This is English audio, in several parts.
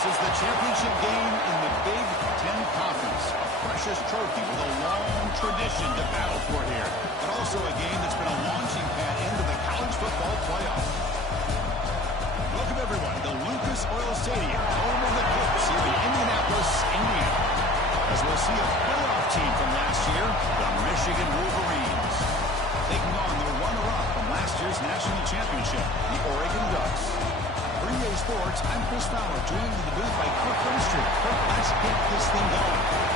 is the championship game in the Big Ten Conference. A precious trophy with a long tradition to battle for here. But also a game that's been a launching pad into the college football playoff. Welcome, everyone, to Lucas Oil Stadium, home of the Colts here in Indianapolis, Indiana. As we'll see a playoff team from last year, the Michigan Wolverines, taking on the runner-up from last year's national championship, the Oregon Ducks. For EA Sports, I'm Chris Fowler, joined in the booth by Kirk Grimstreet. Kirk, let's get this thing going.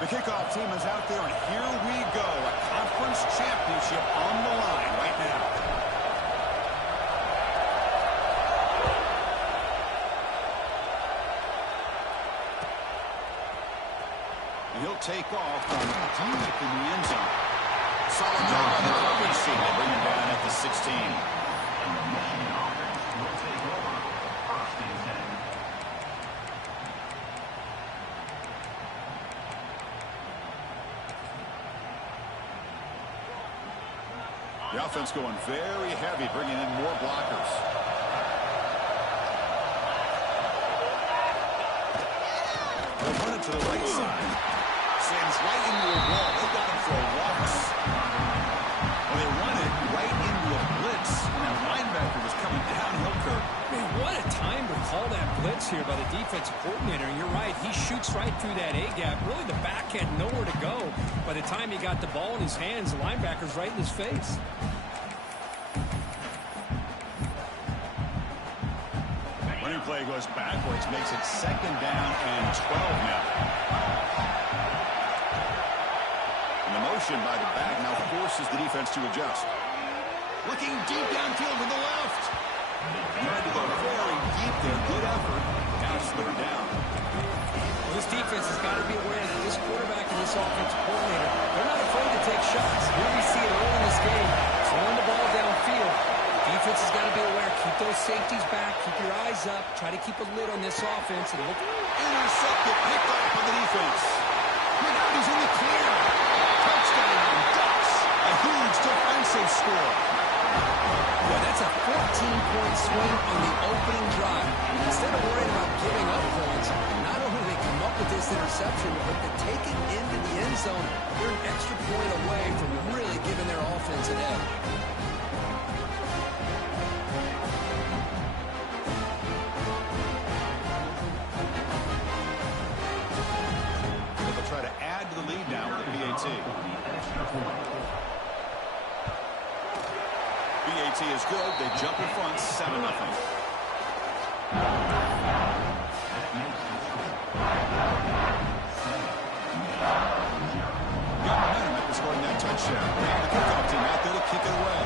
The kickoff team is out there, and here we go. A conference championship on the line right now. He'll take off from deep in the end zone. Solid job on the coverage team to bring him down at the 16. The offense going very heavy, bringing in more blockers. They'll run it to the right side. Sends right into a wall. They got him for a loss. Well, they run it right into a blitz, and that linebacker was coming downhill curve. Man, what a time to call that blitz here by the defensive coordinator. And you're right, he shoots right through that A-gap. Really, the back had nowhere to go. By the time he got the ball in his hands, the linebacker's right in his face. Running play goes backwards, makes it 2nd down and 12 now. And the motion by the back now forces the defense to adjust. Looking deep downfield to the left. Tried to go very deep there. Good effort. Now it's 3rd down. Well, this defense has got to be aware that this quarterback and this offensive coordinator, they're not afraid to take shots. Here we see it early in this game, throwing the ball downfield. The defense has got to be aware. Keep those safeties back. Keep your eyes up. Try to keep a lid on this offense. And look. Intercepted. Picked off by the defense. He's in the clear. Touchdown, Ducks. A huge defensive score. Yeah, that's a 14-point swing on the opening drive. Instead of worrying about giving up points, not only do they come up with this interception, but they take it into the end zone. They're an extra point away from really giving their offense an edge. They'll try to add to the lead now with the PAT. PAT is good. They jump in front, 7-0. Got momentum after scoring that touchdown. The kickoff team out there to kick it away.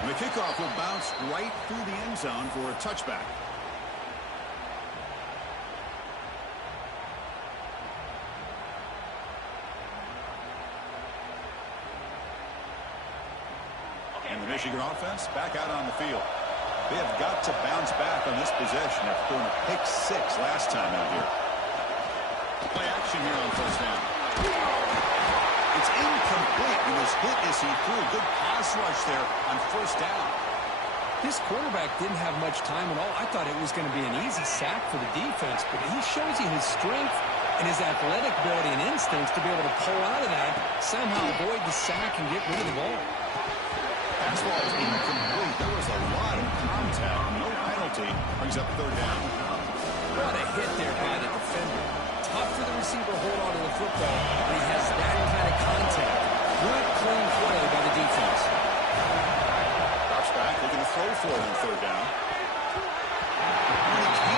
And the kickoff will bounce right through the end zone for a touchback. And the Michigan offense back out on the field. They have got to bounce back on this possession after throwing a pick 6 last time out here. Play action here on 1st down. It's incomplete. He was hit as he threw. Good pass rush there on 1st down. This quarterback didn't have much time at all. I thought it was going to be an easy sack for the defense, but he shows you his strength and his athletic ability and instincts to be able to pull out of that, somehow avoid the sack and get rid of the ball. Pass ball is incomplete. There was a lot of contact. No penalty. Brings up 3rd down. What a hit there by the defender. Tough for the receiver to hold on to the football when he has that kind of contact. Good, clean play by the defense. Drops back, looking to throw for it on 3rd down. And he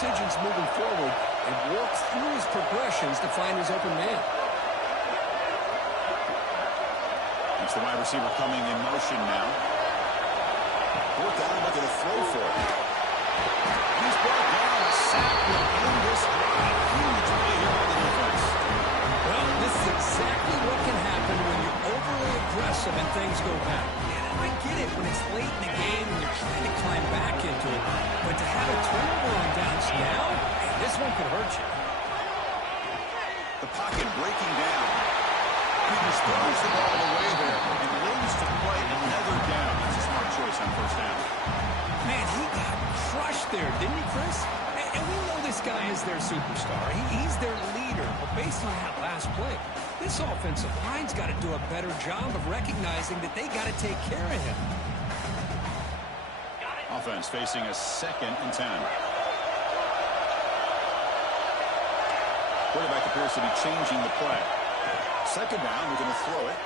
decisions moving forward and work through his progressions to find his open man. It's the wide receiver coming in motion now. Fourth down, looking to throw for it. He's brought down. A sack will end this drive. Huge play here by the defense. Well, this is exactly what can happen when you're overly aggressive and things go bad. And I get it when it's late in the game and you're trying to climb back into it. But to have a turnover on downs now, this one could hurt you. The pocket breaking down. Peters throws the ball away there and loses to play another down. That's a smart choice on first down. Man, he got crushed there, didn't he, Chris? And we know this guy is their superstar. He's their leader. But based on that last play, this offensive line's got to do a better job of recognizing that they got to take care of him. Offense facing a 2nd and 10. Quarterback appears to be changing the play. Second down, we're going to throw it.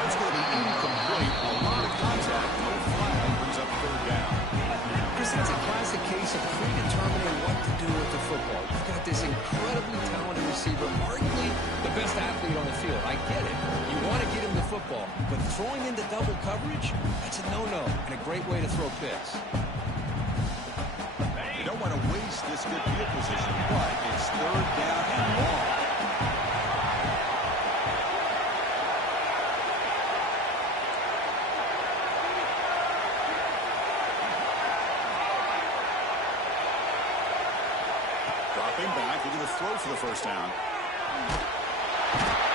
That's going to be incomplete. A lot of contact. No flag. Brings up 3rd down. Chris, that's a classic case of predetermining what to do with the football. You've got this incredibly talented receiver, arguably the best athlete on the field. I get it. You want to get him the football, but throwing into double coverage, that's a no-no and a great way to throw picks. You don't want to waste this good field position, but it's 3rd down and long. Dropping back, looking to throw for the first down.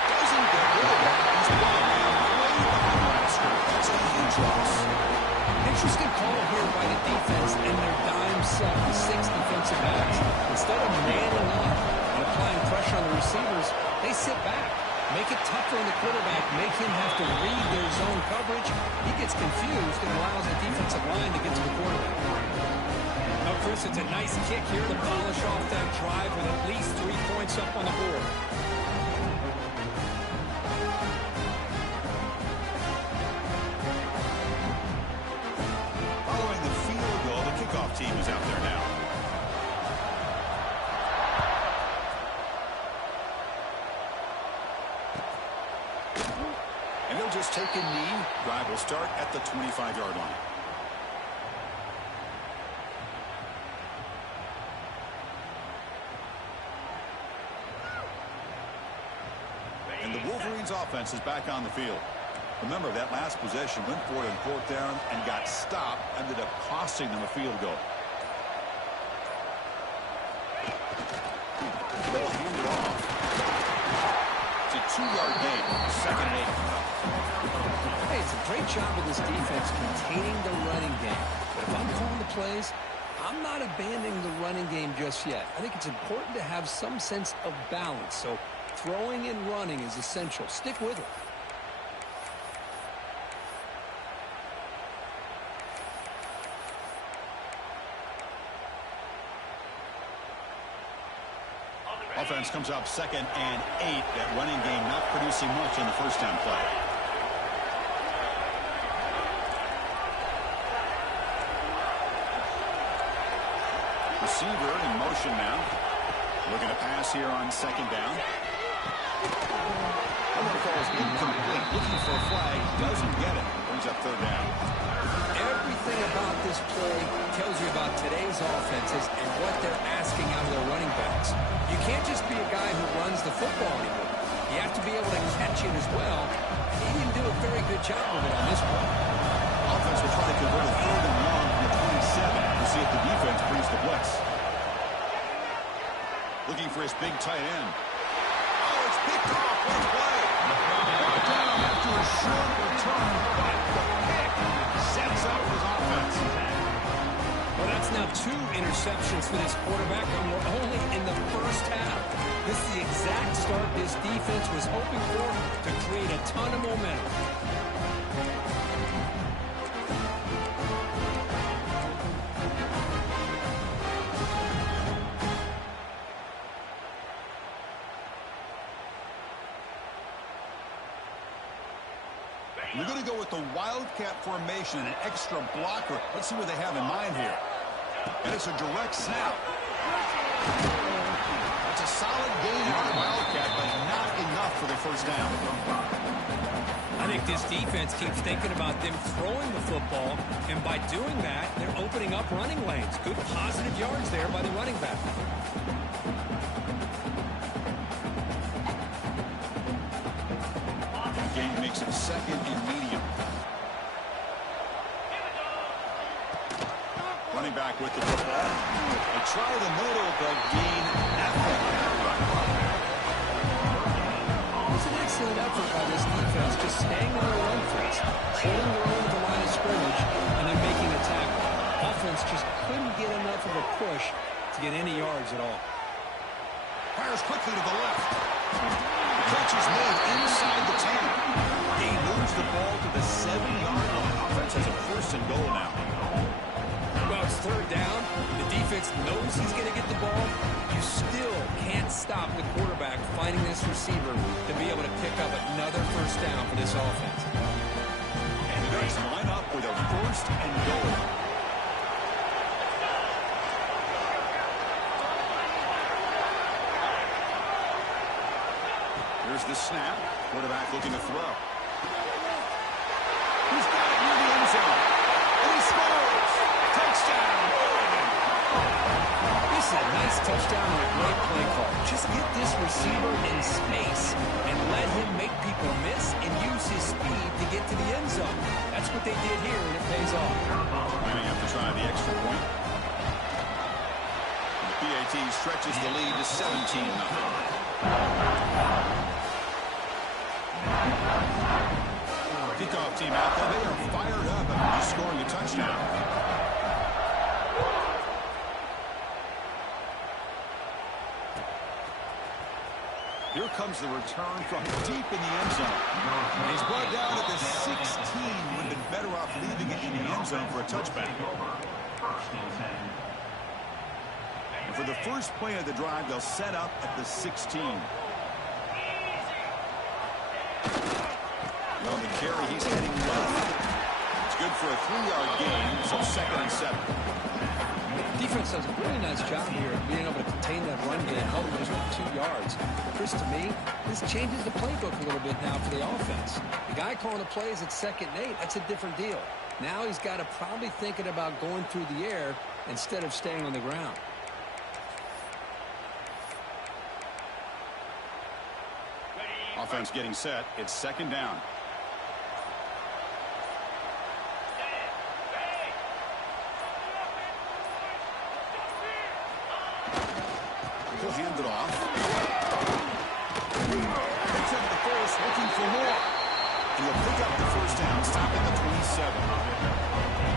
Doesn't get rid of it. He's brought down way behind the last script. That's a huge loss. Interesting call here by the defense and their dime set, the 6 defensive backs. Instead of manning up and applying pressure on the receivers, they sit back, make it tougher on the quarterback, make him have to read their zone coverage. He gets confused and allows the defensive line to get to the quarterback. Now, Chris, it's a nice kick here to polish off that drive with at least 3 points up on the board. Following the field goal, the kickoff team is out there now. And they'll just take a knee. Drive will start at the 25-yard line. And the Wolverines offense is back on the field. Remember, that last possession went for it on 4th down and got stopped, ended up costing them a field goal. They'll hand it off. It's a 2-yard gain, 2nd and 8. Hey, it's a great job of this defense containing the running game. But if I'm calling the plays, I'm not abandoning the running game just yet. I think it's important to have some sense of balance. So throwing and running is essential. Stick with it. Offense comes up 2nd and 8. That running game not producing much in the first down play. Receiver in motion now. Looking to pass here on 2nd down. I'm going to call is incomplete. Looking for a flag. Doesn't get it. Brings up 3rd down. Everything about this play tells you about today's offenses and what they're asking out of their running backs. You can't just be a guy who runs the football anymore. You have to be able to catch it as well. He didn't do a very good job of it on this play. Offense will try to convert a 3rd and long from the 27 to see if the defense brings the blitz. Looking for his big tight end. Oh, it's picked off. What play? Brought down after a short return, but the pick sets up his offense. Well, that's now 2 interceptions for this quarterback, and we're only in the first half. This is the exact start this defense was hoping for to create a ton of momentum. We're going to go with the Wildcat formation and an extra blocker. Let's see what they have in mind here. And it's a direct snap. It's a solid gain by the Wildcat, but not enough for the first down. I think this defense keeps thinking about them throwing the football, and by doing that, they're opening up running lanes. Good positive yards there by the running back. Game makes it second and medium. Running back with the football. They try the middle, but gain nothing. It's an excellent effort by this defense, just staying in their run fence, holding their own at the line of scrimmage, and then making a tackle. Offense just couldn't get enough of a push to get any yards at all. Fires quickly to the left. The catch is made inside the 10. He moves the ball to the 7-yard line. Offense has a first and goal now. Well, it's third down. The defense knows he's going to get the ball. You still can't stop the quarterback finding this receiver to be able to pick up another first down for this offense. And the Ducks line up with a first and goal. Here's the snap. Quarterback looking to throw. He's got it near the end zone. And he scores. Touchdown, Oregon. This is a nice touchdown and a great play call. Just get this receiver in space and let him make people miss and use his speed to get to the end zone. That's what they did here, and it pays off. Miami have to try the extra point. The PAT stretches the lead to 17-0. Kickoff team out there. They are fired up after scoring a touchdown. Here comes the return from deep in the end zone. And he's brought down at the 16. Would have been better off leaving it in the end zone for a touchback. And for the first play of the drive, they'll set up at the 16. On the carry, he's heading left. It's good for a 3-yard gain, so 2nd and 7. Defense does a really nice job here of being able to contain that run game, held him just with 2 yards. Chris, to me, this changes the playbook a little bit now for the offense. The guy calling the plays at 2nd and 8, that's a different deal. Now he's got to probably thinking about going through the air instead of staying on the ground. Offense getting set. It's 2nd down. He'll hand it off. Takes it to the first, looking for more. And he'll pick up the first down, stopping the 27.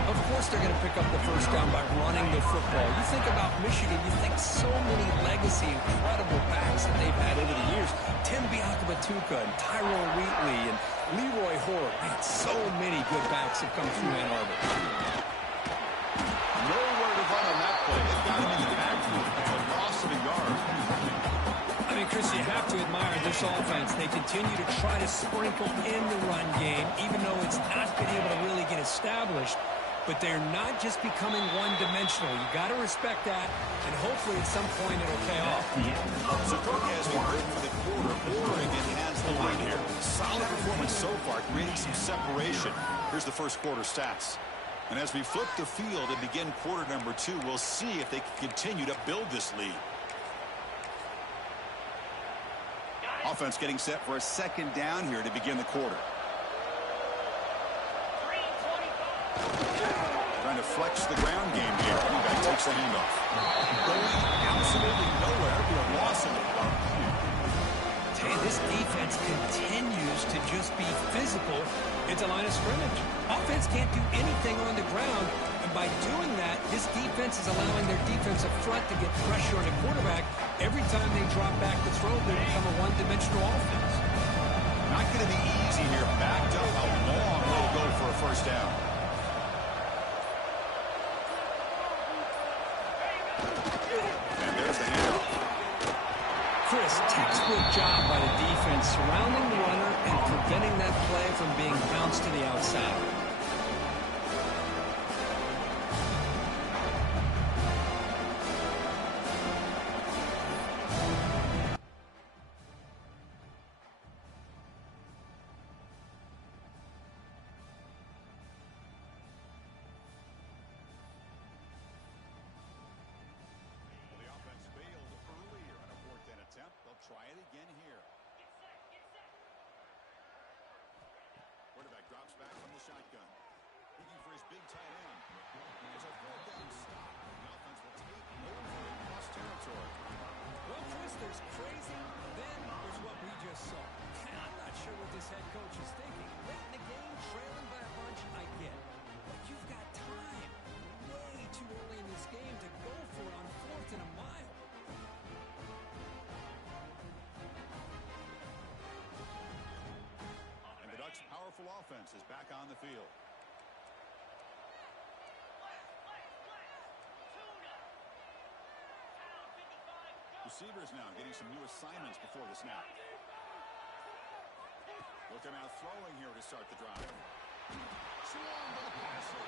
Of course they're going to pick up the first down by running the football. You think about Michigan, you think so many legacy, incredible backs that they've had over the years. Tim Biakabatuka and Tyrone Wheatley and Leroy Horde. Man, so many good backs have come through Ann Arbor. Nowhere to run on that play. They've got him in the backfield. It's a loss of a yard. I mean, Chris, you have to admire this offense. They continue to try to sprinkle in the run game, even though it's not been able to really get established. But they're not just becoming one-dimensional. You got to respect that, and hopefully at some point it'll pay off. So, Cook, as we heard for the quarter, Oregon has the lead here. Solid performance so far, creating some separation. Here's the first quarter stats. And as we flip the field and begin quarter number 2, we'll see if they can continue to build this lead. Offense getting set for a 2nd down here to begin the quarter. Trying to flex the ground game here. Running back takes the handoff. Going absolutely nowhere. Be a loss in the run. Hey, this defense continues to just be physical at the line of scrimmage. Offense can't do anything on the ground, and by doing that, this defense is allowing their defensive front to get pressure on the quarterback. Every time they drop back to throw, they become a one-dimensional offense. Not going to be easy here. Backed up a long way to go for a first down. And there's the handoff. Chris, textbook job by the defense surrounding the runner and preventing that play from being bounced to the outside. offense is back on the field. Receivers now getting some new assignments before the snap. Looking out throwing here to start the drive. Swarm to the passer.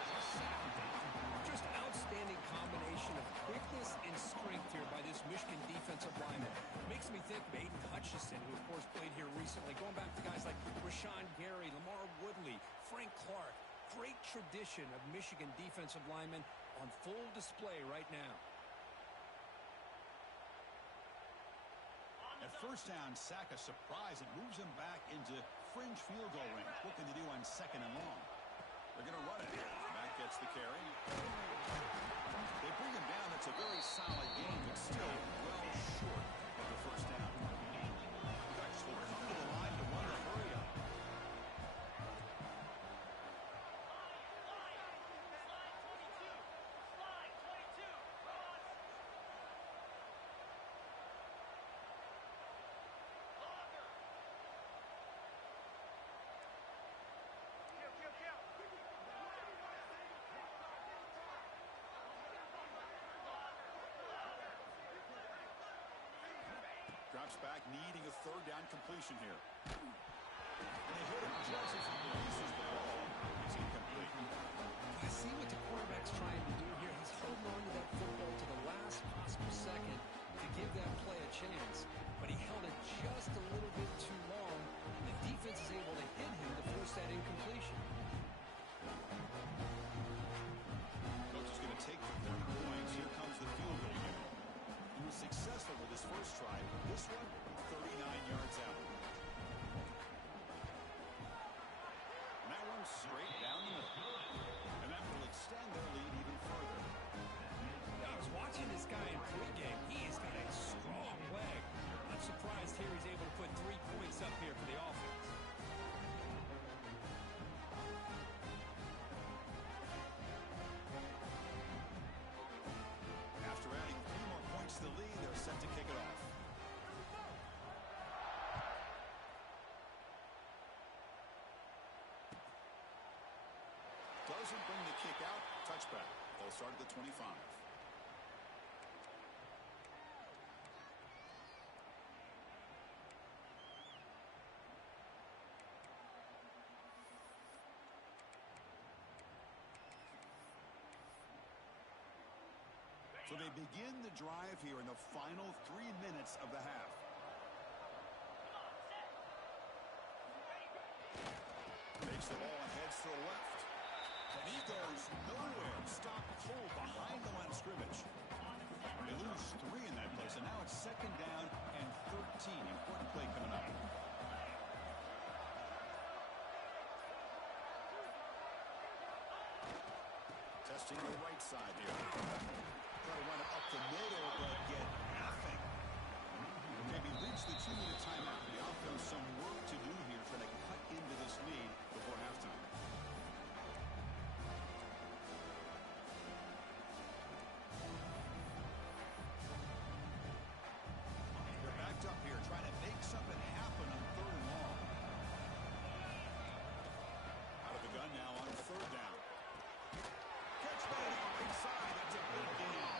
Just outstanding combination of quickness and strength here by this Michigan defensive lineman. Makes me think of Aiden Hutchinson, who of course played here recently. Going back to guys like Rashawn Gary, Lamar Woodley, Frank Clark. Great tradition of Michigan defensive linemen on full display right now. At first down, sack a surprise. It moves him back into fringe field goal range. What can they do on 2nd and long? They're going to run it. Matt gets the carry. They bring him down. That's a very solid game, but still well short of the first down. Ducks will come to the line to run the hurry up. Drops back, needing a 3rd down completion here. And they hit him just as he releases the ball. It's incomplete. I see what the quarterback's trying to do here. He's holding on to that football to the last possible second to give that play a chance. But he held it just a little bit too long. And the defense is able to hit him to force that incompletion. Coach is going to take the 3 points. Here comes the field goal unit. He was successful with his first try. This one, 39 yards out. And that one straight down the middle. And that will extend their lead even further. I was watching this guy in pregame. He has got a strong leg. I'm surprised here he's able to put 3 points up here for the offense. After adding 3 more points to the lead, they're set to kick it off. Doesn't bring the kick out. Touchback. They'll start at the 25. So they begin the drive here in the final 3 minutes of the half. Makes the ball and heads to the left. And he goes nowhere. Stop cold behind the line of scrimmage. They lose 3 in that place, and now it's 2nd down and 13. Important play coming up. Testing the right side here. Try to run it up the middle, but get nothing. Okay, we reached the 2-minute timeout. The offense some work to do here, trying to cut into this lead before halftime. They're backed up here, trying to make something happen on 3rd and long. Out of the gun now on 3rd down. Catch made inside. That's a big gain.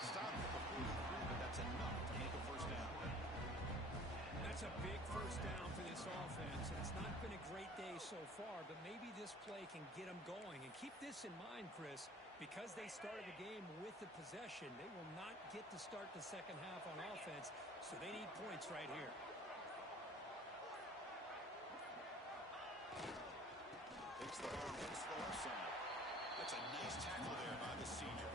Stop at the 43, but that's enough to make a 1st down. That's a big 1st down for this offense. It's not been a great day so far, but maybe this play can get them going. And keep this in mind, Chris, because they started the game with the possession, they will not get to start the 2nd half on offense, so they need points right here. Takes the ball against the left side. That's a nice tackle there by the senior.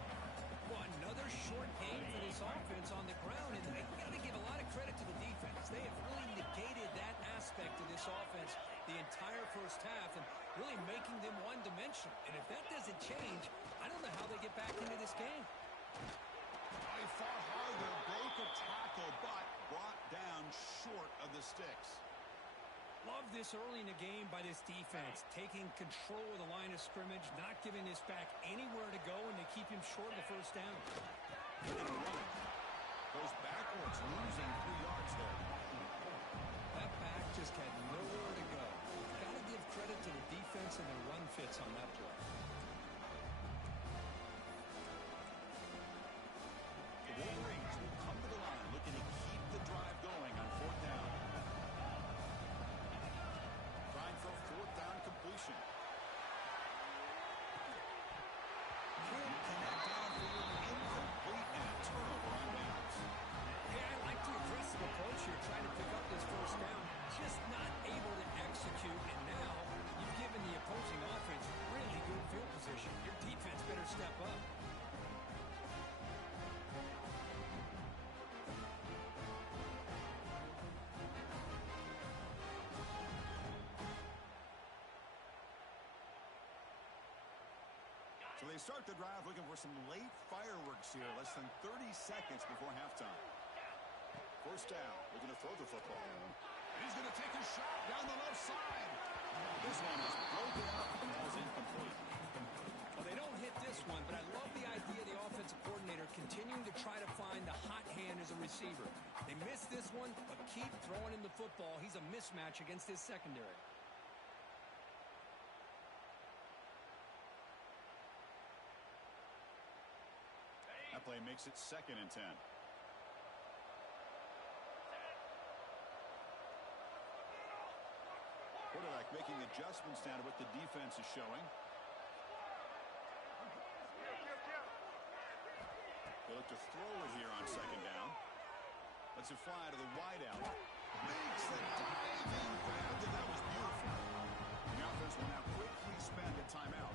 Well, another short game for this offense on the ground, and I got to give a lot of credit to the defense. They have really negated that aspect of this offense the entire 1st half and really making them one-dimensional. And if that doesn't change, I don't know how they get back into this game. He fought harder, broke a tackle, but brought down short of the sticks. Love this early in the game by this defense, taking control of the line of scrimmage, not giving this back anywhere to go, and they keep him short of the 1st down. Goes backwards, losing 3 yards there. That back just had nowhere to go. Got to give credit to the defense and their run fits on that play. The Wolverines will come to the line looking to keep the drive going on 4th down. Trying for a 4th down completion. Can't connect downfield, incomplete, and a turnover on downs. Yeah, I like the aggressive approach here, trying to pick up this 1st down. Just not able to execute, and now you've given the opposing offense really good field position. Your defense better step up. So they start the drive looking for some late fireworks here, less than 30 seconds before halftime. 1st down, looking to throw the football. And he's going to take a shot down the left side. This one is broken up and was incomplete. Well, they don't hit this one, but I love the idea of the offensive coordinator continuing to try to find the hot hand as a receiver. They missed this one, but keep throwing him the football. He's a mismatch against his secondary. That play makes it 2nd and 10. Quarterback making adjustments down to what the defense is showing. They look to throw it here on 2nd down. Lets it fly to the wideout. Makes the diving grab, and that was beautiful. The offense will now quickly spend a timeout.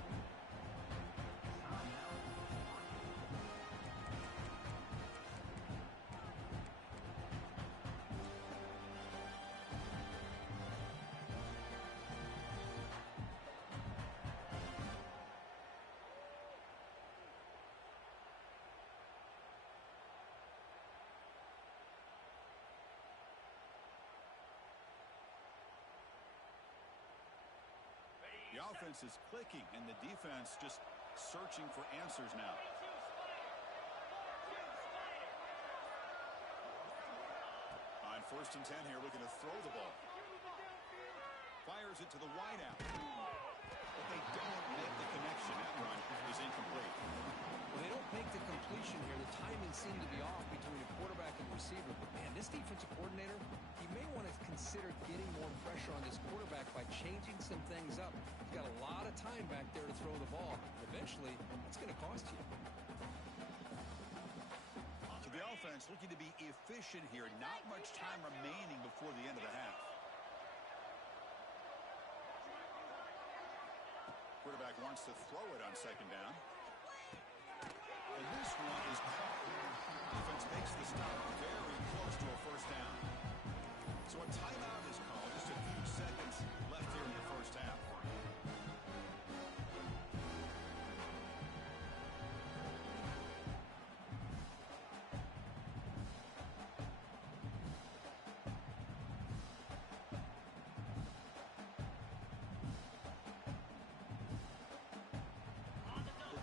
The offense is clicking, and the defense just searching for answers now. On 1st and 10 here, looking to throw the ball. Fires it to the wideout. But they don't make the connection. That run is incomplete. Well, they don't make the completion here. The timing seemed to be off between the quarterback and the receiver. But, man, this defensive coordinator, he may want to consider getting more pressure on this quarterback by changing some things up. He's got a lot of time back there to throw the ball. Eventually, that's going to cost you. So the offense looking to be efficient here. Not much time remaining before the end of the half. Quarterback wants to throw it on 2nd down. And this one is caught. Defense makes the stop very close to a 1st down. So a timeout is called. Just a few seconds left here in the 1st half.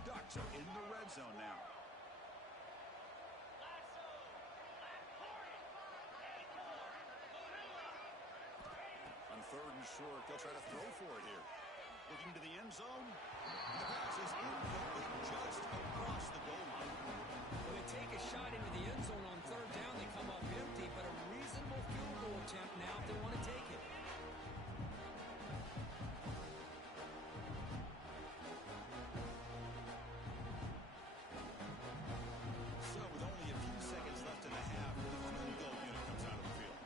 Ducks are in the red zone now. On 3rd and short, they'll try to throw for it here. Looking to the end zone. The pass is incomplete just across the goal line. When they take a shot into the end zone on 3rd down, they come up empty, but a reasonable field goal attempt now if they want to take it. In the half, the field goal unit comes out of the field.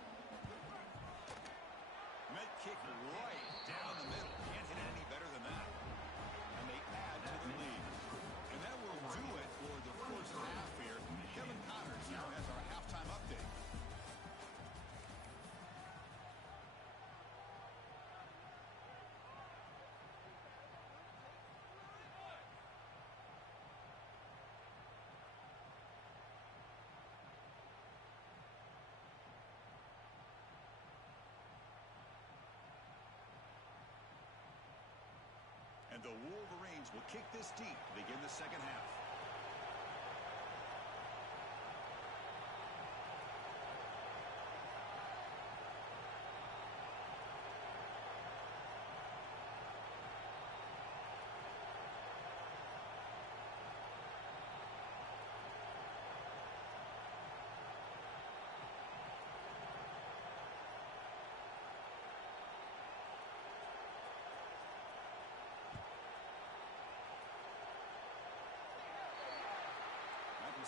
Met kick right down the middle. Can't hit it any better than that. And they add to the lead. And that will do it for the 1st half here. Kevin Connors now has our halftime update. And the Wolverines will kick this deep to begin the 2nd half.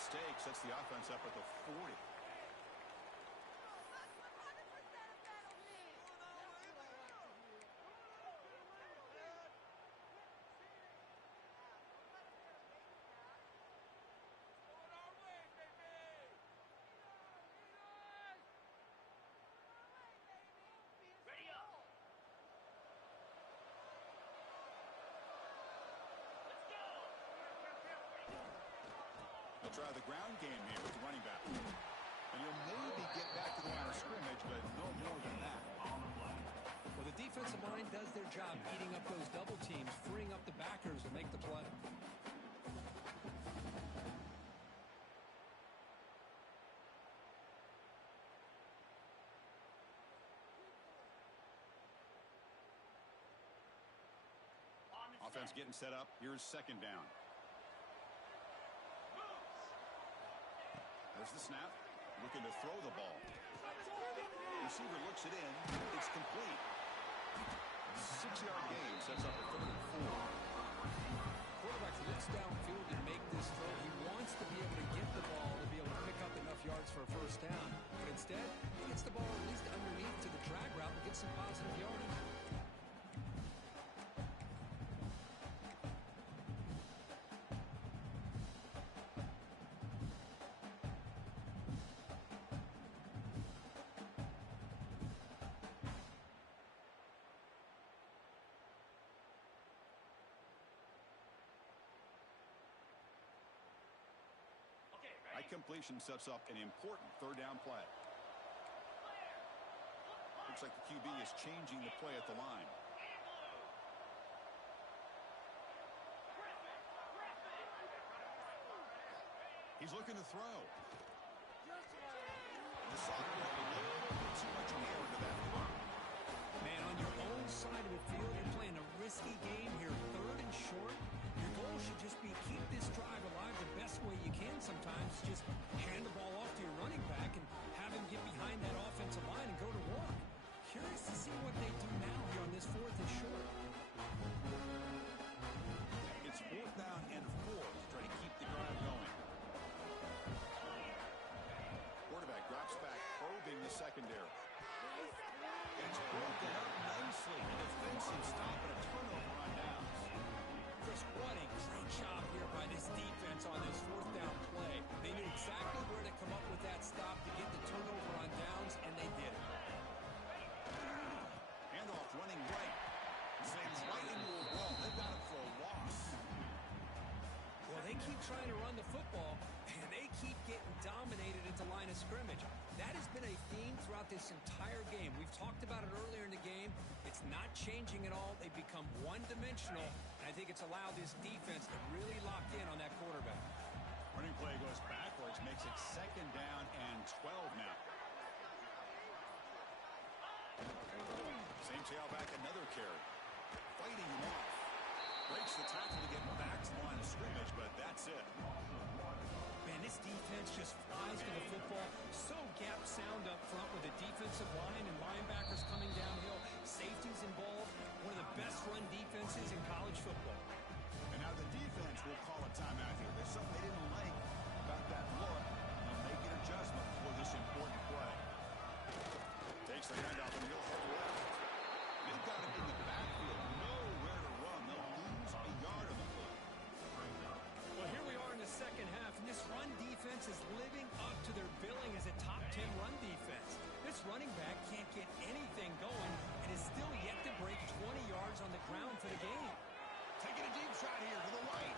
mistake sets the offense up at the 40. Try the ground game here with the running back. And he'll maybe get back to the line of scrimmage, but no more than that. Well, the defensive line does their job eating up those double teams, freeing up the backers to make the play. Offense getting set up. Here's second down. There's the snap. Looking to throw the ball. Receiver looks it in. It's complete. 6-yard gain sets up a 3rd and 4. Quarterback looks downfield to make this throw. He wants to be able to get the ball to be able to pick up enough yards for a first down. But instead, he gets the ball at least underneath to the drag route and gets some positive yardage. High completion sets up an important 3rd down play. Looks like the QB is changing the play at the line. He's looking to throw. The sophomore a little bit too much air into that throw. Man, on your own side of the field, you're playing a risky game here, 3rd and short. Your goal should just be keep this drive alive the best way you can sometimes. Just hand the ball off to your running back and have him get behind that offensive line and go to work. Curious to see what they do now here on this 4th and short. It's 4th down and 4 to try to keep the drive going. Quarterback drops back, probing the secondary. It's broken up nicely. A defensive stop and a turnover on downs. Chris, what a great job here by this defense on this 4th down play. They knew exactly where to come up with that stop to get the turnover on downs, and they did it. Handoff running right. Slams right into a wall. They've got him for a loss. Well, they keep trying to run the football, and they keep getting dominated at the line of scrimmage. That has been a theme throughout this entire game. We've talked about it earlier in the game. It's not changing at all. They've become one-dimensional, and I think it's allowed this defense to really lock in on that quarterback. Running play goes backwards, makes it 2nd down and 12 now. Same tailback, another carry. Fighting him off. Breaks the tackle to get back to the line of scrimmage, but that's it. Man, this defense just flies to the football. So gap sound up front with the defensive line and linebackers coming downhill. Safeties involved. One of the best run defenses in college football. And now the defense will call a timeout here. There's something they didn't like about that look. They'll make an adjustment for this important play. Takes the handoff and he'll head left. They've got him in the backfield. Nowhere to run. They'll lose a yard of the play. Well, here we are in the second half, and this run defense is living up to their billing as a top 10 run defense. This running back can't get anything going and is still yet to break 20 yards on the ground for the game. Taking a deep shot here to the right.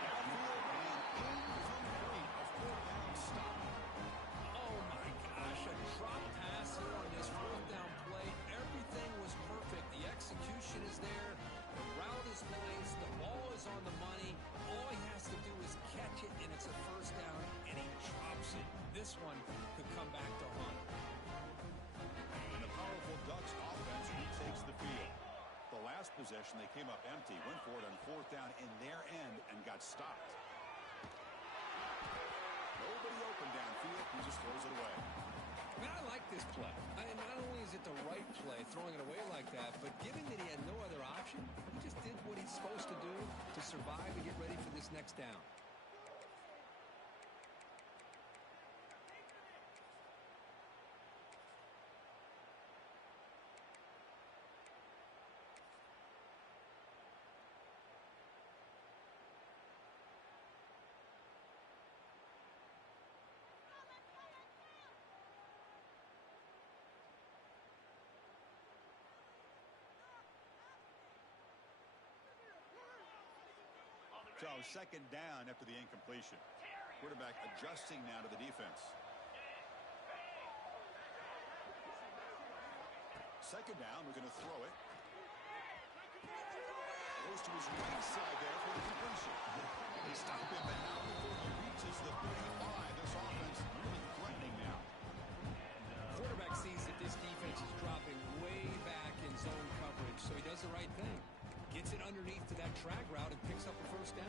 Downfield and incomplete. A 4th down stop. Oh, my gosh, a drop pass here on this 4th down play. Everything was perfect. The execution is there. The route is nice. The ball is on the money. All he has to do is catch it, and it's a 1st down, and he drops it. This one could come back to haunt. And the powerful Ducks offense retakes the field. The last possession, they came up empty, went for it on 4th down in their end, and got stopped. Nobody open downfield. He just throws it away. I mean, I like this play. Not only is it the right play, throwing it away like that, but given that he had no other option, he just did what he's supposed to do to survive and get ready for this next down. So second down after the incompletion. Quarterback adjusting now to the defense. Second down, we're going to throw it. Goes to his right side there for the completion. They stop him, but now before he reaches the 45, this offense really threatening now. Quarterback sees that this defense is dropping way back in zone coverage, so he does the right thing. Gets it underneath to that drag route and picks up a first down.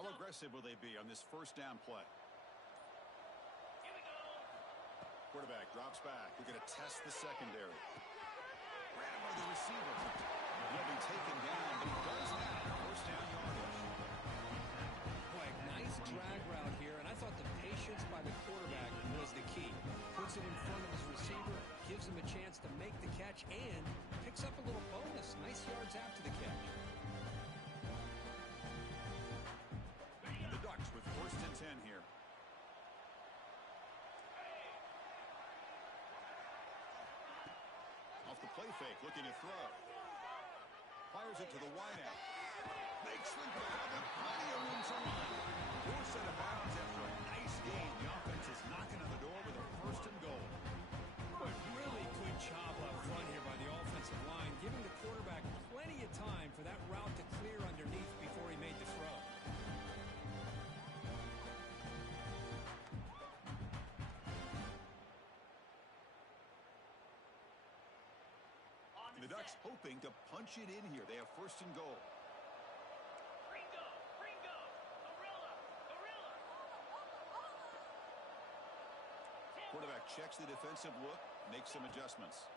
How aggressive will they be on this first down play? Here we go. Quarterback drops back. We're going to test the secondary. Ran by the receiver. He'll be taken down, but he does have first down yardage. Boy, nice drag route here, and I thought the patience by the quarterback was the key. Puts it in front of his receiver, gives him a chance to make the catch, and picks up a little bonus. Nice yards after the catch. Ducks with first and 10 here. Off the play fake, looking to throw. Fires it to the wideout. Makes the grab with plenty of room to run. Forced out of bounds after a nice gain. The offense is knocking on the door with a first and goal. But really good job up front here by the offensive line, giving the quarterback plenty of time for that route to clear underneath before he made the throw. The Ducks hoping to punch it in here. They have first and goal. Ringo, Gorilla. Quarterback checks the defensive look, makes some adjustments.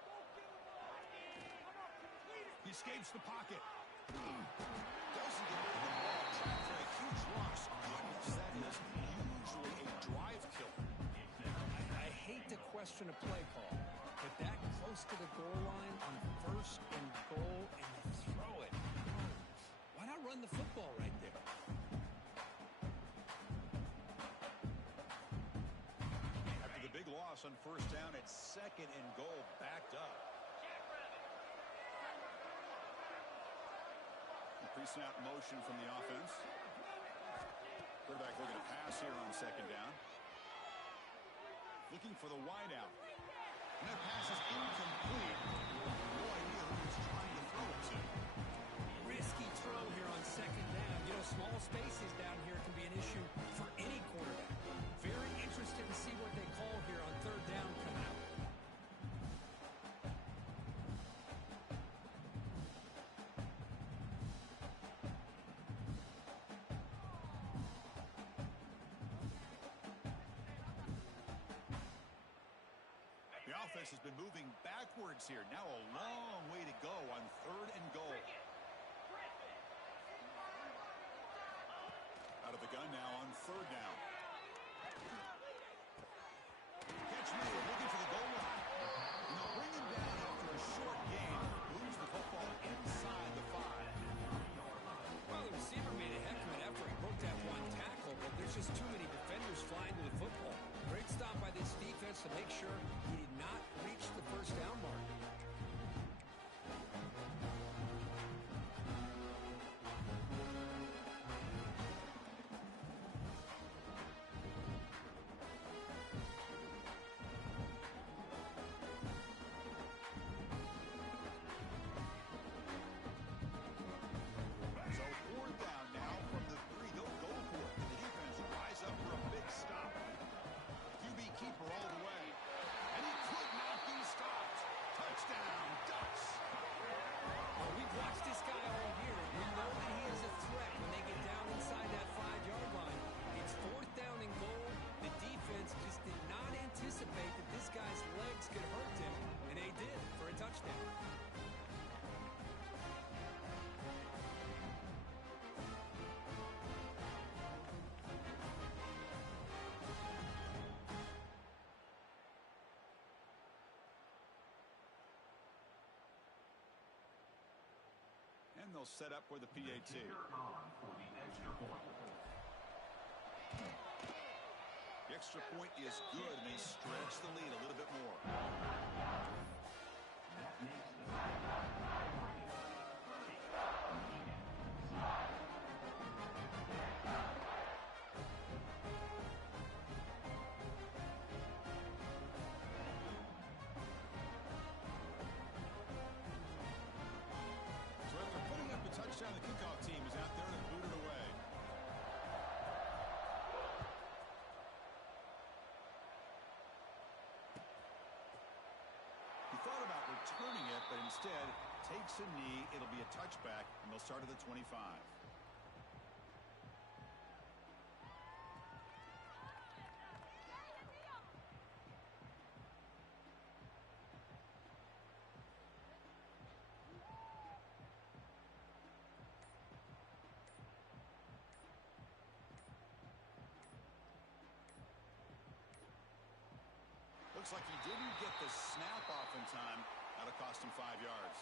He escapes the pocket. Doesn't get rid of the ball. Trapped for a huge loss. Goodness, that is usually a drive killer. I hate to question a play call, but that close to the goal line on first and goal, and you throw it. Why not run the football right there? After the big loss on first down, it's second and goal, backed up. Pre-snap motion from the offense. Quarterback looking to pass here on second down. Looking for the wideout. And that pass is incomplete. No idea who he's trying to throw it to. Risky throw here on second down. You know, small spaces down here can be an issue for any quarterback. Very interested to see what they call here on third down coming out. The offense has been moving backwards here. Now a long way to go on third and goal. Out of the gun now on third down. Catch made, looking for the goal line. And they'll bring him down after a short gain. Moves the football inside the 5. Well, the receiver made a heck of an effort. He broke that one tackle, but there's just too many defenders flying to the football. Great stop by this defense to make sure he did not reach the first down mark. time, they'll set up for the PAT. The extra point is good, and they stretch the lead a little bit more. So after putting up a touchdown, the kickoff team is out there to boot it away. He thought about returning it, but instead takes a knee. It'll be a touchback, and they'll start at the 25. Looks like he didn't get the snap off in time. That'll cost him 5 yards.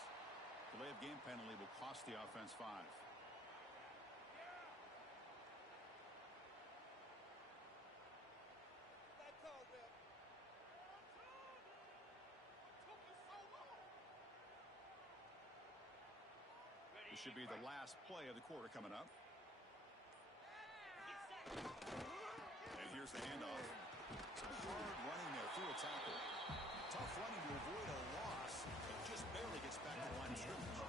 Delay of game penalty will cost the offense 5. This should be the last play of the quarter coming up. And here's the handoff. Some hard running there through a tackle. Tough running to avoid a loss, but just barely gets back to the line of scrimmage.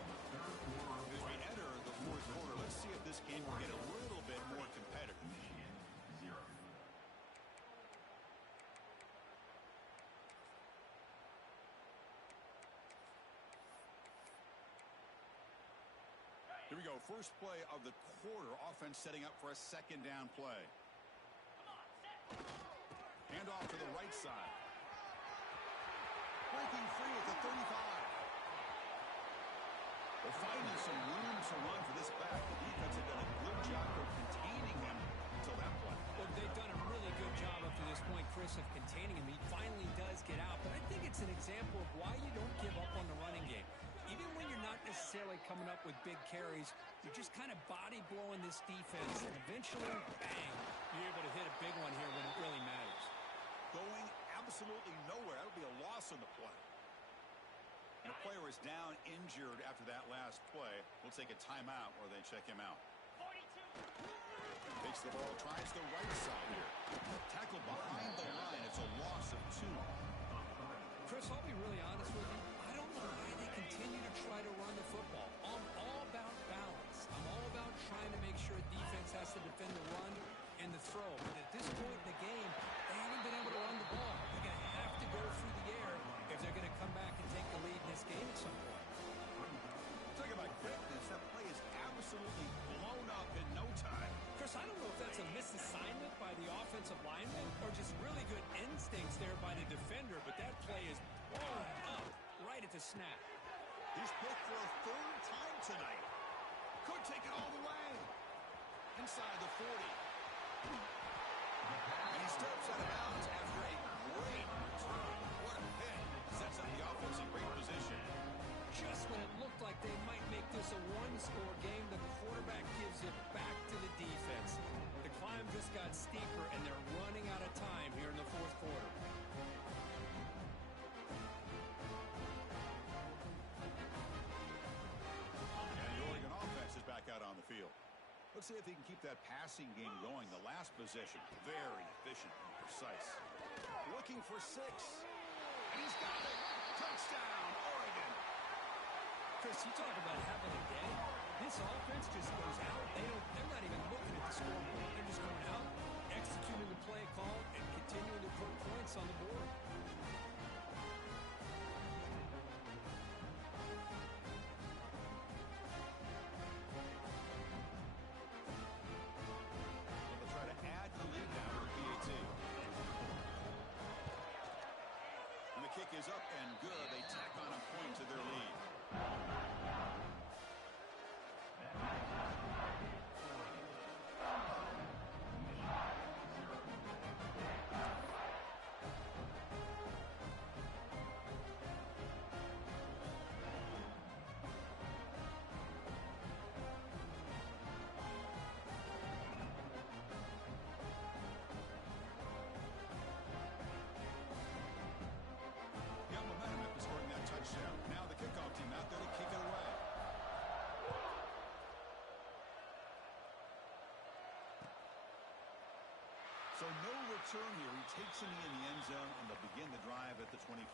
As we enter the fourth quarter, let's see if this game will get a little bit more competitive. Here we go. First play of the quarter. Offense setting up for a second down play. Hand off to the right side. Breaking free at the 35. They're finding some room to run for this back. The defense have done a good job of containing him until that play. Well, they've done a really good job up to this point, Chris, of containing him. He finally does get out. But I think it's an example of why you don't give up on the running game. Even when you're not necessarily coming up with big carries, you're just kind of body blowing this defense. And eventually, bang, you're able to hit a big one here when it really matters. Going absolutely nowhere. That would be a loss on the play. And a player is down injured after that last play. We'll take a timeout or they check him out. 42. Takes the ball, tries the right side here. Tackle behind the line. It's a loss of 2. Chris, I'll be really honest with you. I don't know why they continue to try to run the football. I'm all about balance. I'm all about trying to make sure defense has to defend the run and the throw. But at this point in the game, they haven't been able to run the ball. They're going to have to go through the air if they're going to come back and take the lead in this game at some point. Talk about quickness. That play is absolutely blown up in no time. Chris, I don't know if that's a misassignment by the offensive lineman or just really good instincts there by the defender, but that play is blown up right at the snap. He's picked for a 3rd time tonight. Could take it all the way. Inside the 40. And he steps out of bounds after a great return. What a hit. Sets up the offense in great position. Just when it looked like they might make this a one-score game, the quarterback gives it back to the defense. The climb just got steeper, and they're running out of time here in the fourth quarter. And the Oregon offense is back out on the field. Let's see if they can keep that passing game going. The last possession, very efficient and precise. Looking for 6. And he's got it. Touchdown, Oregon. Chris, you talk about having a day. This offense just goes out. They're not even looking at the scoreboard. They're just going out, executing the play call, and continuing to put points on the board. They'll try to add the lead now to the PAT. And the kick is up and good. They tack on a point to their lead. So no return here. He takes him in the end zone, and they'll begin the drive at the 25.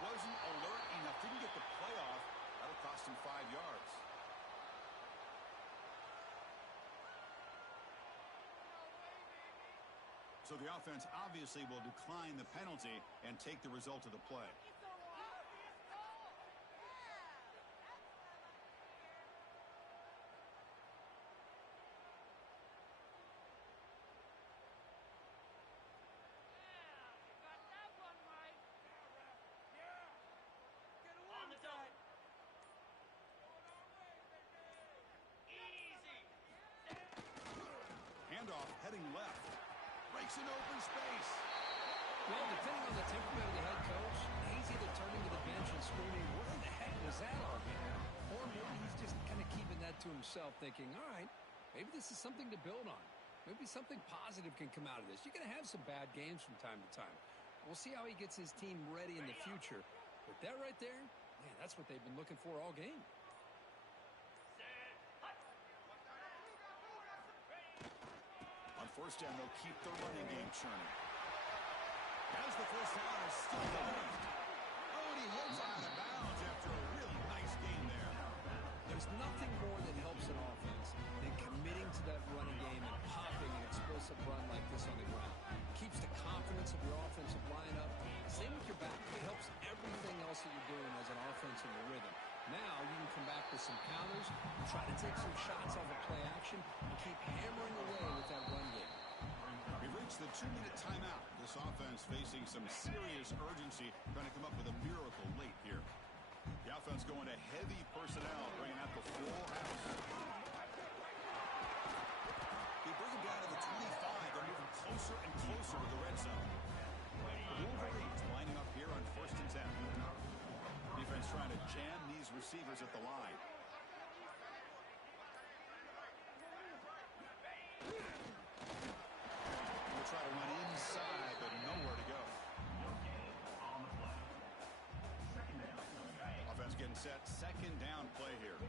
Wasn't alert enough. Didn't get the play off. That'll cost him 5 yards. So the offense obviously will decline the penalty and take the result of the play. Handoff heading left. Breaks an open space. Well, depending on the temperament of the head coach, he's either turning to the bench and screaming, "Where the heck was that all game?" Or maybe he's just kind of keeping that to himself, thinking, all right, maybe this is something to build on. Maybe something positive can come out of this. You're going to have some bad games from time to time. We'll see how he gets his team ready in the future. But that right there, man, that's what they've been looking for all game. On first down, they'll keep the running game churning. Has the first down, is still alive. Oh, and he hits out of bounds after a really nice game there. There's nothing more that helps an offense than committing to that running game and popping an explosive run like this on the ground. It keeps the confidence of your offensive line up. Same with your back. It helps everything else that you're doing as an offense in the rhythm. Now you can come back with some counters, try to take some shots off of play action, and keep hammering away with that run game. We've reached the 2-minute timeout. This offense facing some serious urgency, trying to come up with a miracle late here. The offense going to heavy personnel, bringing out the full house. They bring him down to the 25. They're moving closer and closer to the red zone. Wolverines lining up here on 1st and 10. Defense trying to jam these receivers at the line. We'll try to run inside, but nowhere to go. Offense getting set. 2nd down play here.